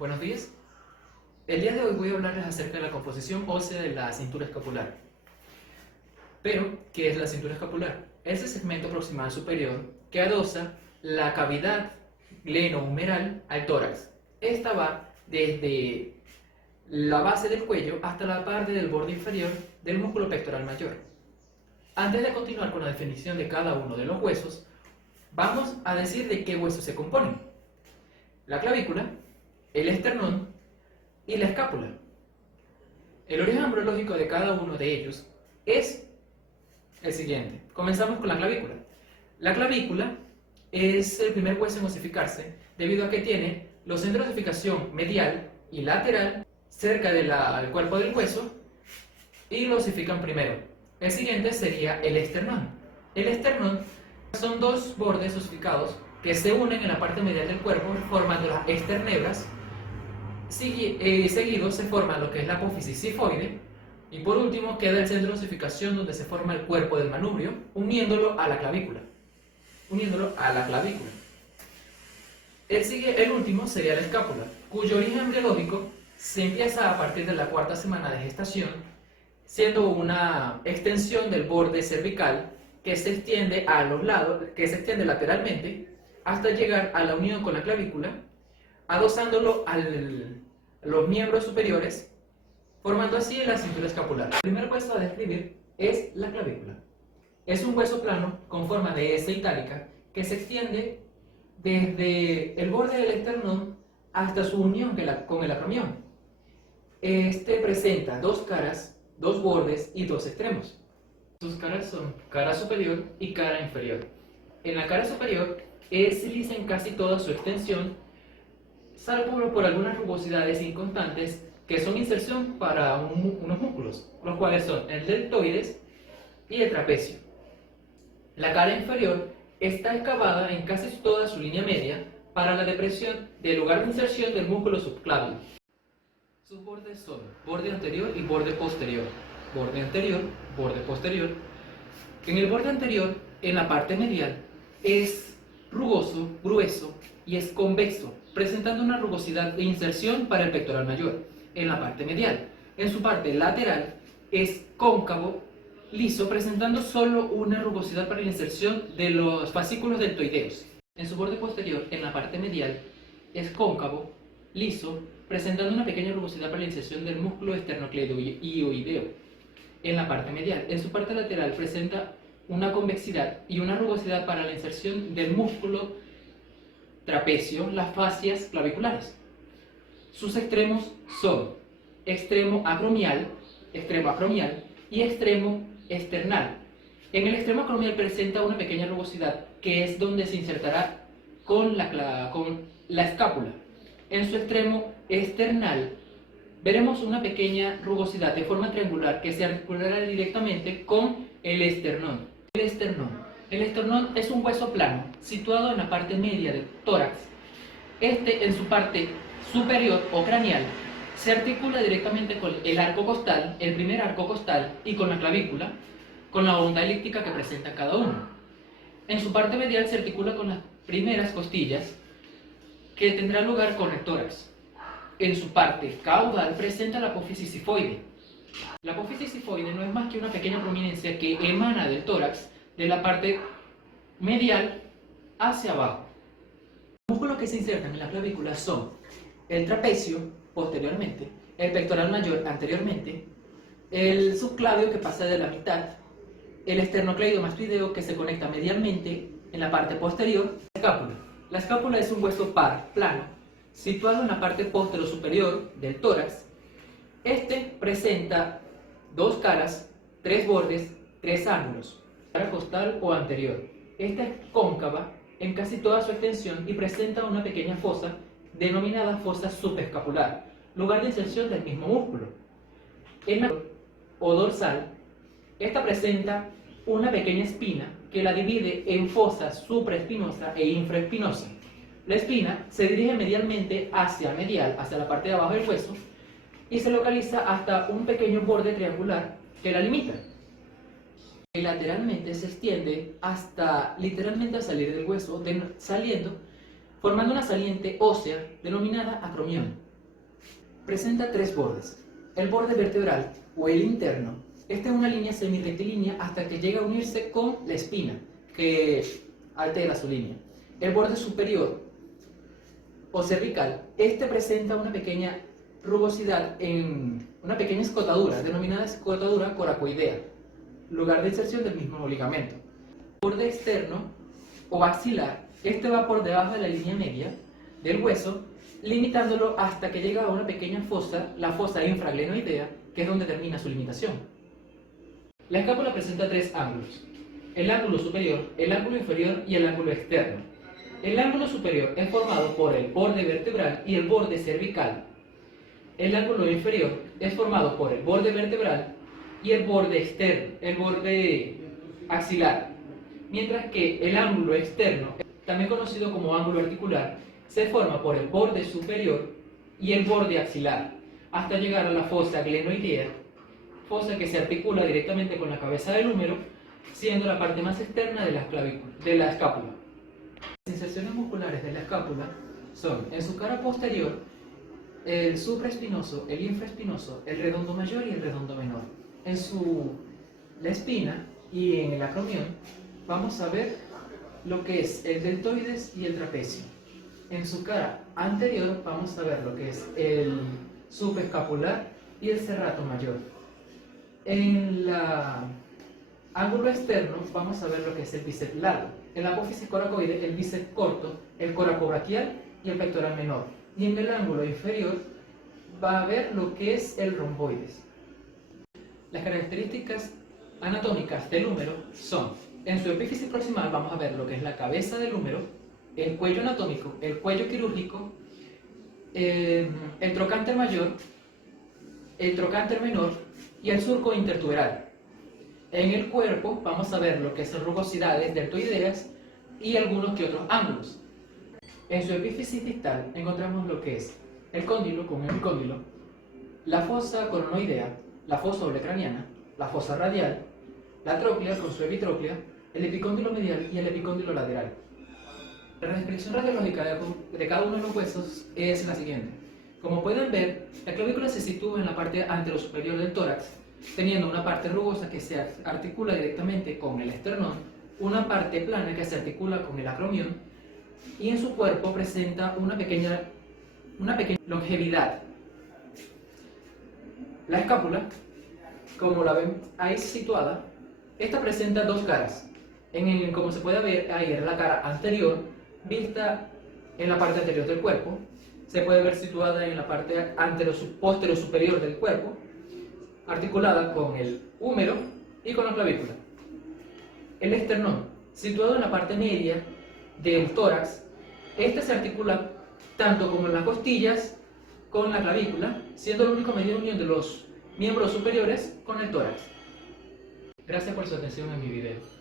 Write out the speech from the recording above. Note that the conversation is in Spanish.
Buenos días. El día de hoy voy a hablarles acerca de la composición ósea de la cintura escapular. Pero, ¿qué es la cintura escapular? Es el segmento proximal superior que adosa la cavidad glenohumeral al tórax. Esta va desde la base del cuello hasta la parte del borde inferior del músculo pectoral mayor. Antes de continuar con la definición de cada uno de los huesos, vamos a decir de qué huesos se componen: la clavícula, el esternón y la escápula. El origen embriológico de cada uno de ellos es el siguiente. Comenzamos con la clavícula. La clavícula es el primer hueso en osificarse debido a que tiene los centros de osificación medial y lateral cerca del cuerpo del hueso y lo osifican primero. El siguiente sería el esternón. El esternón son dos bordes osificados que se unen en la parte medial del cuerpo formando las esternebras. Seguido se forma lo que es la apófisis sifoide y por último queda el centro de osificación donde se forma el cuerpo del manubrio uniéndolo a la clavícula. El último sería la escápula, cuyo origen embriológico se empieza a partir de la cuarta semana de gestación, siendo una extensión del borde cervical que se extiende a los lados, que se extiende lateralmente hasta llegar a la unión con la clavícula, adosándolo a los miembros superiores, formando así la cintura escapular. El primer hueso a describir es la clavícula. Es un hueso plano con forma de S itálica que se extiende desde el borde del esternón hasta su unión con el acromión. Este presenta dos caras, dos bordes y dos extremos. Sus caras son cara superior y cara inferior. En la cara superior es lisa en casi toda su extensión, salvo por algunas rugosidades inconstantes que son inserción para unos músculos, los cuales son el deltoides y el trapecio. La cara inferior está excavada en casi toda su línea media para la depresión del lugar de inserción del músculo subclavio. Sus bordes son borde anterior y borde posterior. Borde anterior, borde posterior. En el borde anterior, en la parte medial, es rugoso, grueso y es convexo, presentando una rugosidad de inserción para el pectoral mayor en la parte medial. En su parte lateral es cóncavo, liso, presentando solo una rugosidad para la inserción de los fascículos deltoideos. En su borde posterior, en la parte medial, es cóncavo, liso, presentando una pequeña rugosidad para la inserción del músculo esternocleidoideo en la parte medial. En su parte lateral presenta una convexidad y una rugosidad para la inserción del músculo trapecio, las fascias claviculares. Sus extremos son extremo acromial y extremo esternal. En el extremo acromial presenta una pequeña rugosidad que es donde se insertará con la escápula. En su extremo esternal veremos una pequeña rugosidad de forma triangular que se articulará directamente con el esternón. El esternón es un hueso plano situado en la parte media del tórax. Este, en su parte superior o craneal, se articula directamente con el arco costal, el primer arco costal, y con la clavícula, con la onda elíptica que presenta cada uno. En su parte medial se articula con las primeras costillas, que tendrá lugar con el tórax. En su parte caudal presenta la apófisis sifoide. La apófisis sifoide no es más que una pequeña prominencia que emana del tórax, de la parte medial hacia abajo. Los músculos que se insertan en la clavícula son el trapecio, posteriormente, el pectoral mayor, anteriormente, el subclavio que pasa de la mitad, el esternocleidomastoideo que se conecta medialmente en la parte posterior, la escápula. La escápula es un hueso par, plano, situado en la parte posterior del tórax. Este presenta dos caras, tres bordes, tres ángulos. Cara costal o anterior. Esta es cóncava en casi toda su extensión y presenta una pequeña fosa denominada fosa subescapular, lugar de inserción del mismo músculo. En la o dorsal, esta presenta una pequeña espina que la divide en fosa supraespinosa e infraespinosa. La espina se dirige medialmente hacia la parte de abajo del hueso, y se localiza hasta un pequeño borde triangular que la limita. Y lateralmente se extiende hasta literalmente a salir del hueso, formando una saliente ósea denominada acromión. presenta tres bordes. El borde vertebral o el interno. Esta es una línea semi-rectilínea hasta que llega a unirse con la espina, que altera su línea. El borde superior o cervical, este presenta una pequeña rugosidad en una pequeña escotadura, denominada escotadura coracoidea, lugar de inserción del mismo ligamento. El borde externo o axilar, este va por debajo de la línea media del hueso, limitándolo hasta que llega a una pequeña fosa, la fosa infraglenoidea, que es donde termina su limitación. La escápula presenta tres ángulos: el ángulo superior, el ángulo inferior y el ángulo externo. El ángulo superior es formado por el borde vertebral y el borde cervical. El ángulo inferior es formado por el borde vertebral y el borde externo, el borde axilar. Mientras que el ángulo externo, también conocido como ángulo articular, se forma por el borde superior y el borde axilar, hasta llegar a la fosa glenoidea, fosa que se articula directamente con la cabeza del húmero, siendo la parte más externa de la escápula. Las inserciones musculares de la escápula son, en su cara posterior, el supraespinoso, el infraespinoso, el redondo mayor y el redondo menor. En la espina y en el acromión vamos a ver lo que es el deltoides y el trapecio. En su cara anterior vamos a ver lo que es el subescapular y el serrato mayor. En el ángulo externo vamos a ver lo que es el bíceps largo. En la apófisis coracoide, el bíceps corto, el coracobraquial y el pectoral menor. Y en el ángulo inferior va a ver lo que es el romboides. Las características anatómicas del húmero son: en su epífisis proximal vamos a ver lo que es la cabeza del húmero, el cuello anatómico, el cuello quirúrgico, el trocánter mayor, el trocánter menor y el surco intertuberal. En el cuerpo vamos a ver lo que son rugosidades deltoideas y algunos que otros ángulos. En su epífisis distal encontramos lo que es el cóndilo con el epicóndilo, la fosa coronoidea, la fosa olecraniana, la fosa radial, la tróclea con su epitróclea, el epicóndilo medial y el epicóndilo lateral. La descripción radiológica de cada uno de los huesos es la siguiente. Como pueden ver, la clavícula se sitúa en la parte anterosuperior del tórax, teniendo una parte rugosa que se articula directamente con el esternón, una parte plana que se articula con el acromión, y en su cuerpo presenta una pequeña longevidad. La escápula, como la ven ahí situada, esta presenta dos caras. Como se puede ver ahí en la cara anterior, vista en la parte anterior del cuerpo, se puede ver situada en la parte posterior superior del cuerpo, articulada con el húmero y con la clavícula. El esternón, situado en la parte media del tórax, este se articula tanto como en las costillas con la clavícula, siendo el único medio de unión de los miembros superiores con el tórax. Gracias por su atención en mi video.